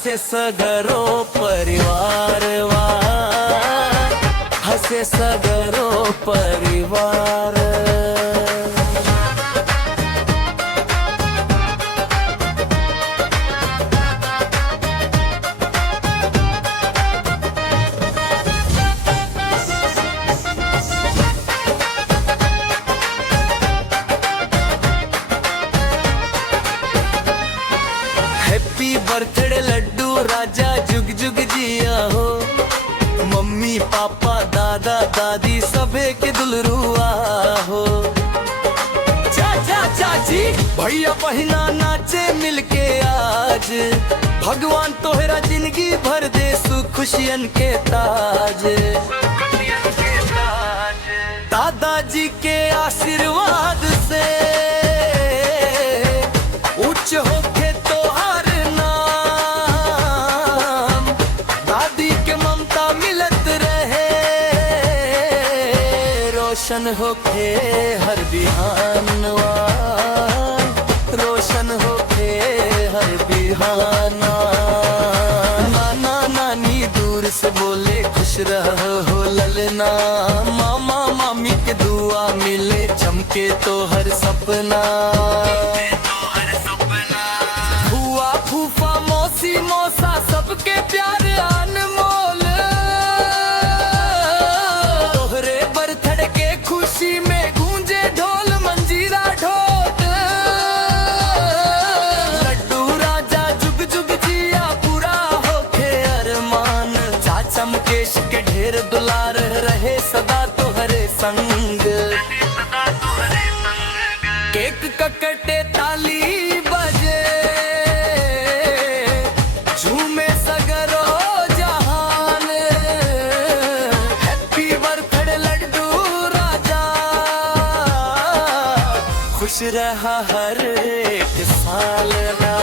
हसे सगरो परिवार वा, हसे सगरो परिवार। हैप्पी बर्थडे लड्डू राजा, जुग जुग जिया हो। मम्मी पापा दादा दादी सभे के दुलरुआ हो। चाचा चाची भैया बहिना नाचे मिलके आज, भगवान तोहरा जिंदगी भर दे सुख खुशियन के ताज। दादाजी के आशीर्वाद से उच्च होके तोहार नाम, दादी के ममता मिलत रहे, रोशन होके हर बिहानवा, रोशन होके हर बिहाना। नाना नानी दूर से बोले खुश रहो हो ललना, मामा मामी के दुआ मिले चमके तो हर सपना। फूआ फूफा मौसी मौसा सबके प्यार अनमोल, तोहरे बर्थडे के खुशी में गूंजे ढोल मंजीरा ढोल। लड्डू राजा जुग जुग जिया पूरा होके अरमान, चाचा मुकेश के ढेर दुलार रहे सदा तोहरे संग। केक ककटे ताली बजे, झूमे सगरो जहान। हैप्पी बर्थडे लड्डू राजा, खुश रहा हर एक साल ना।